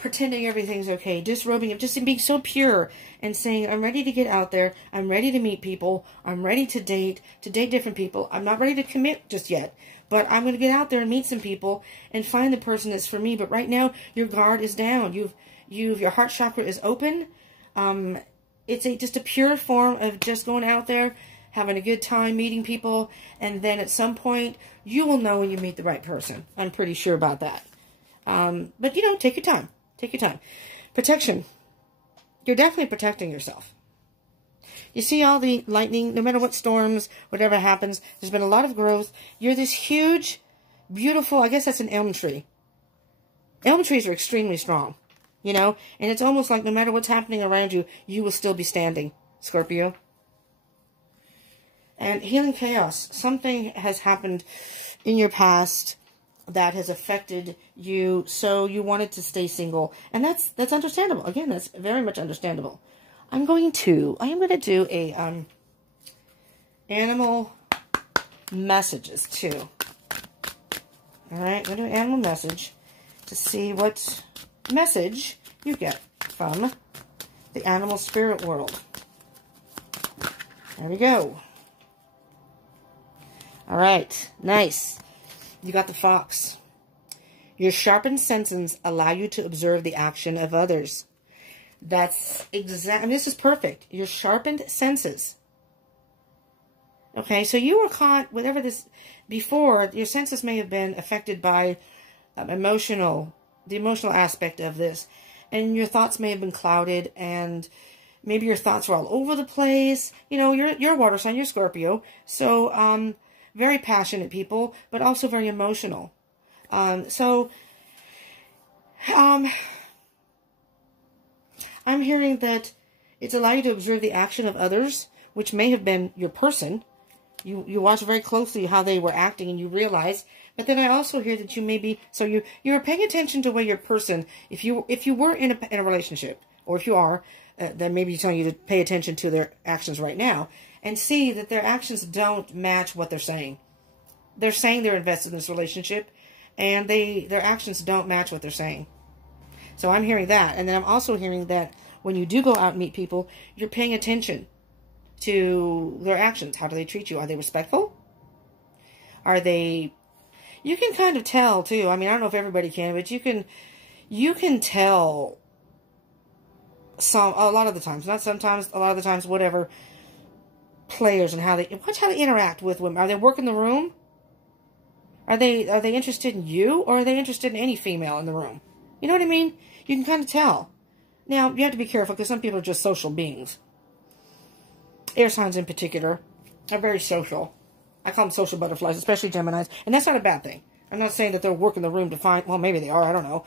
pretending everything's okay. Disrobing of just being so pure and saying, I'm ready to get out there. I'm ready to meet people. I'm ready to date different people. I'm not ready to commit just yet, but I'm going to get out there and meet some people and find the person that's for me. But right now, your guard is down. Your heart chakra is open. It's just a pure form of just going out there, having a good time, meeting people, and then at some point, you will know when you meet the right person. I'm pretty sure about that. But, you know, take your time. Take your time. Protection. You're definitely protecting yourself. You see all the lightning, no matter what storms, whatever happens, there's been a lot of growth. You're this huge, beautiful, I guess that's an elm tree. Elm trees are extremely strong. You know, and it's almost like no matter what's happening around you, you will still be standing, Scorpio. And healing chaos. Something has happened in your past that has affected you, so you wanted to stay single, and that's understandable. Again, that's very much understandable. I am going to do a animal messages too. All right, I'm going to do an animal message to see what message you get from the animal spirit world. There we go. All right, nice. You got the fox. Your sharpened senses allow you to observe the action of others. That's exact. This is perfect. Your sharpened senses. Okay, so you were caught, whatever this, before, your senses may have been affected by the emotional aspect of this. And your thoughts may have been clouded, and maybe your thoughts were all over the place. You know, you're a water sign, you're Scorpio. So, very passionate people, but also very emotional. I'm hearing that it's allowed you to observe the action of others, which may have been your person. You watch very closely how they were acting, and you realize. But then I also hear that you may be, so you're paying attention to where your person, if you were in a relationship, or if you are, then maybe telling you to pay attention to their actions right now, and see that their actions don't match what they're saying. They're saying they're invested in this relationship, and their actions don't match what they're saying. So I'm hearing that. And then I'm also hearing that when you do go out and meet people, you're paying attention to their actions. How do they treat you? Are they respectful? Are they... You can kind of tell, too. I mean, I don't know if everybody can, but you can tell a lot of the times. Not sometimes, a lot of the times, whatever, players and watch how they interact with women. Are they working the room? Are they interested in you, or are they interested in any female in the room? You know what I mean? You can kind of tell. Now, you have to be careful, because some people are just social beings. Air signs in particular are very social. I call them social butterflies, especially Geminis. And that's not a bad thing. I'm not saying that they're working the room to find... Well, maybe they are. I don't know.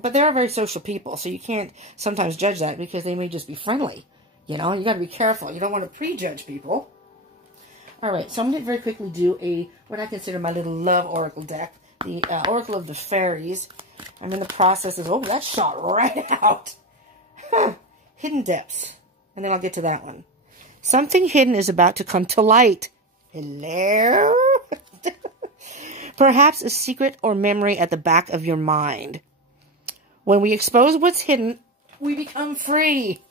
But they are very social people. So you can't sometimes judge that, because they may just be friendly. You know, you got to be careful. You don't want to prejudge people. All right. So I'm going to very quickly do what I consider my little love oracle deck. The Oracle of the Fairies. I'm in the process of... Oh, that shot right out. Hidden depths. And then I'll get to that one. Something hidden is about to come to light. Hello? Perhaps a secret or memory at the back of your mind. When we expose what's hidden, we become free.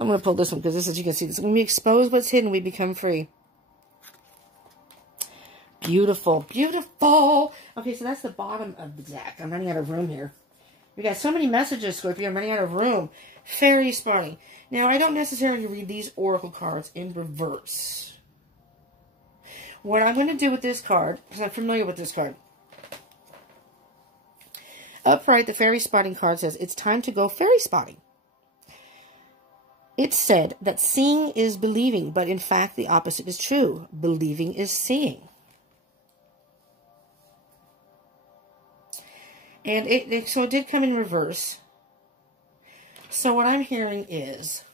I'm going to pull this one, because this is, you can see this. When we expose what's hidden, we become free. Beautiful, beautiful. Okay, so that's the bottom of the deck. I'm running out of room here. We got so many messages, Scorpio. I'm running out of room. Fairy spawning. Now, I don't necessarily read these oracle cards in reverse. What I'm going to do with this card, because I'm familiar with this card. Upright, the fairy spotting card says, it's time to go fairy spotting. It said that seeing is believing, but in fact the opposite is true. Believing is seeing. And so it did come in reverse. So what I'm hearing is,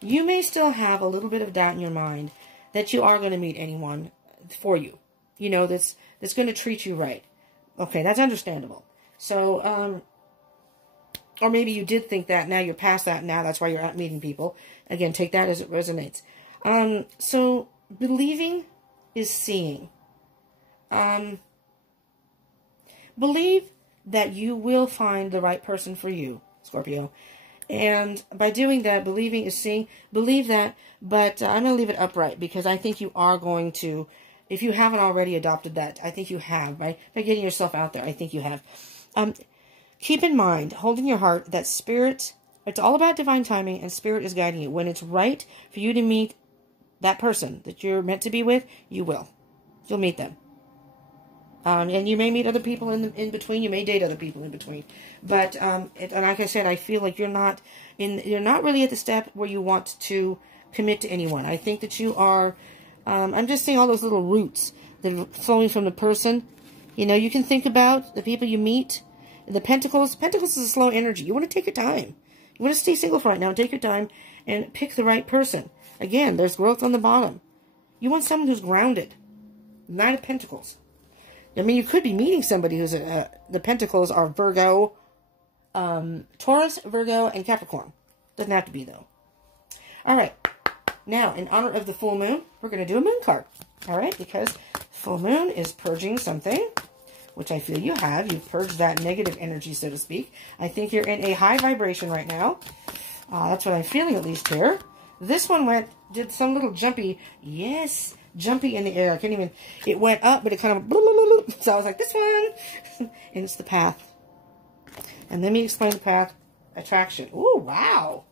you may still have a little bit of doubt in your mind that you are going to meet anyone for you. You know, that's going to treat you right. Okay, that's understandable. So, or maybe you did think that, now you're past that, now that's why you're out meeting people. Again, take that as it resonates. So, believing is seeing. Believe that you will find the right person for you, Scorpio. And by doing that, believing is seeing. Believe that, but I'm going to leave it upright, because I think you are going to, if you haven't already adopted that, I think you have. By getting yourself out there, I think you have. Keep in mind, hold in your heart that spirit, it's all about divine timing, and spirit is guiding you. When it's right for you to meet that person that you're meant to be with, you will. You'll meet them. And you may meet other people in between. You may date other people in between. But and like I said, I feel like you're not really at the step where you want to commit to anyone. I think that you are. I'm just seeing all those little roots that are flowing from the person. You know, you can think about the people you meet. The Pentacles. Pentacles is a slow energy. You want to take your time. You want to stay single for right now. Take your time and pick the right person. Again, there's growth on the bottom. You want someone who's grounded. Nine of Pentacles. I mean, you could be meeting somebody who's the Pentacles are Virgo, Taurus, Virgo, and Capricorn. Doesn't have to be, though. All right. Now, in honor of the full moon, we're going to do a moon card. All right? Because full moon is purging something, which I feel you have. You've purged that negative energy, so to speak. I think you're in a high vibration right now. That's what I'm feeling, at least here. This one did some little jumpy, yes, jumpy in the air. I can't even, it went up, but it kind of, blah, blah, blah, blah. So I was like, this one, and it's the path. And let me explain the path. Attraction. Ooh, wow.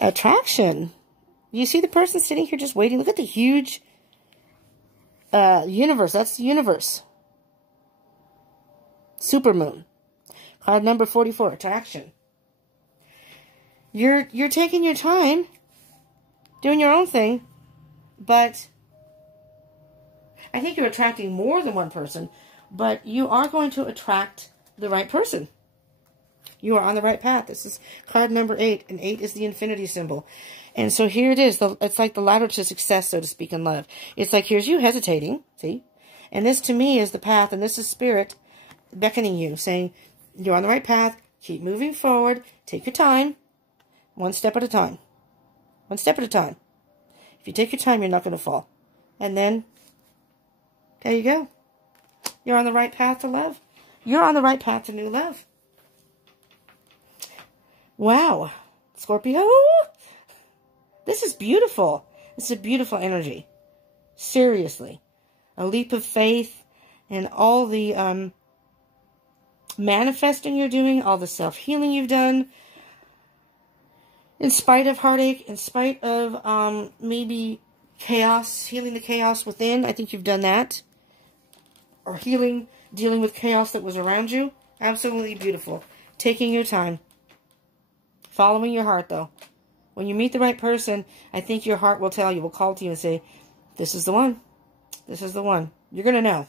Attraction. You see the person sitting here just waiting? Look at the huge universe. That's the universe. Supermoon. Card number 44, attraction. You're taking your time, doing your own thing, but I think you're attracting more than one person, but you are going to attract the right person. You are on the right path. This is card number 8, and 8 is the infinity symbol. And so here it is. It's like the ladder to success, so to speak, in love. It's like, here's you hesitating, see? And this, to me, is the path, and this is Spirit beckoning you, saying, you're on the right path, keep moving forward, take your time, one step at a time. One step at a time. If you take your time, you're not going to fall. And then, there you go. You're on the right path to love. You're on the right path to new love. Wow. Scorpio. This is beautiful. This is a beautiful energy. Seriously. A leap of faith and all the manifesting you're doing, all the self-healing you've done. In spite of heartache, in spite of maybe chaos, healing the chaos within. I think you've done that. Or dealing with chaos that was around you. Absolutely beautiful. Taking your time. Following your heart, though. When you meet the right person, I think your heart will tell you, will call to you and say, this is the one. This is the one. You're going to know.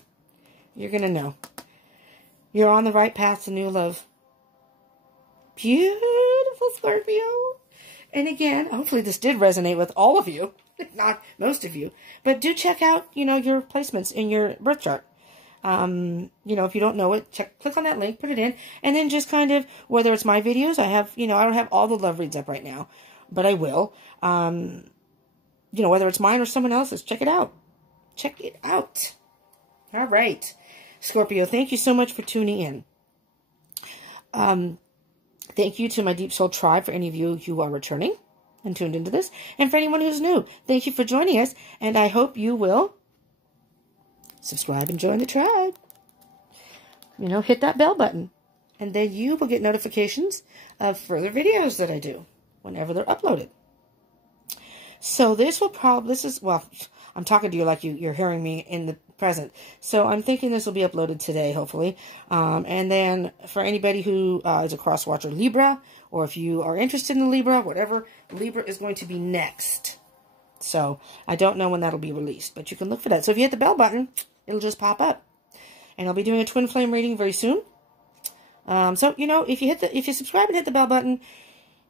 You're going to know. You're on the right path to new love. Beautiful, Scorpio. And again, hopefully this did resonate with all of you, if not most of you. But do check out, your placements in your birth chart. If you don't know it, click on that link, put it in, and then just kind of, whether it's my videos, I have, I don't have all the love reads up right now, but I will. Whether it's mine or someone else's, check it out. Check it out. All right. Scorpio, thank you so much for tuning in. Thank you to my Deep Soul Tribe for any of you who are returning and tuned into this. And for anyone who's new, thank you for joining us. And I hope you will subscribe and join the tribe. Hit that bell button. And then you will get notifications of further videos that I do whenever they're uploaded. So I'm talking to you like you're hearing me in the present. So I'm thinking this will be uploaded today, hopefully. And then for anybody who is a cross-watcher Libra, or if you are interested in Libra, whatever, Libra is going to be next. So I don't know when that'll be released, but you can look for that. So if you hit the bell button, it'll just pop up. And I'll be doing a twin flame reading very soon. If you subscribe and hit the bell button,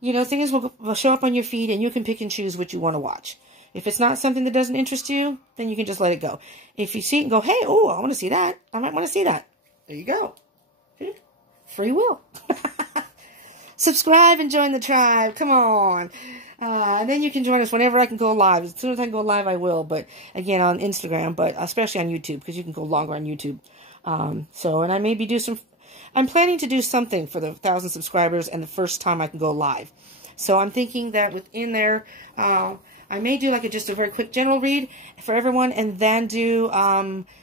things will show up on your feed, and you can pick and choose what you want to watch. If it's not something that doesn't interest you, then you can just let it go. If you see it and go, hey, I want to see that. I might want to see that. There you go. Free will. Subscribe and join the tribe. Come on. And then you can join us whenever I can go live. As soon as I can go live, I will. But again, on Instagram, but especially on YouTube, because you can go longer on YouTube. And I maybe I'm planning to do something for the 1,000 subscribers and the first time I can go live. So I'm thinking that within there, I may do just a very quick general read for everyone, and then do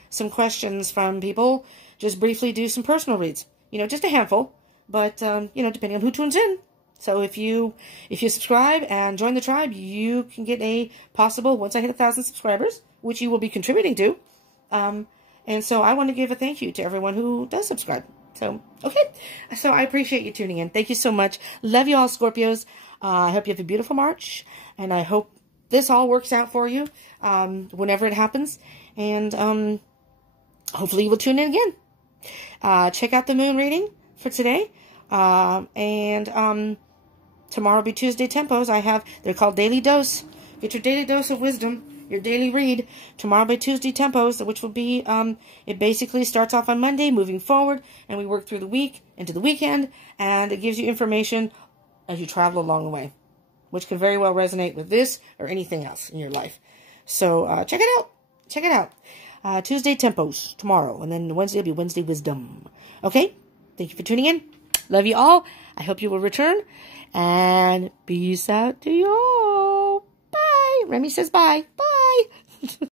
some questions from people. Just briefly do some personal reads. Just a handful, but depending on who tunes in. So if you subscribe and join the tribe, you can get a possible, once I hit 1,000 subscribers, which you will be contributing to. And so I want to give a thank you to everyone who does subscribe. So, okay. So I appreciate you tuning in. Thank you so much. Love you all, Scorpios. I hope you have a beautiful March, and I hope this all works out for you whenever it happens. And hopefully you will tune in again. Check out the moon reading for today. Tomorrow will be Tuesday Tempos. They're called Daily Dose Get your daily dose of wisdom, your daily read, tomorrow by Tuesday tempos, which will be, it basically starts off on Monday, moving forward, and we work through the week, into the weekend, and it gives you information as you travel along the way, which can very well resonate with this or anything else in your life. So, check it out. Check it out. Tuesday tempos tomorrow, and then Wednesday will be Wednesday wisdom. Okay? Thank you for tuning in. Love you all. I hope you will return. And peace out to you all. Bye. Remy says bye. Bye.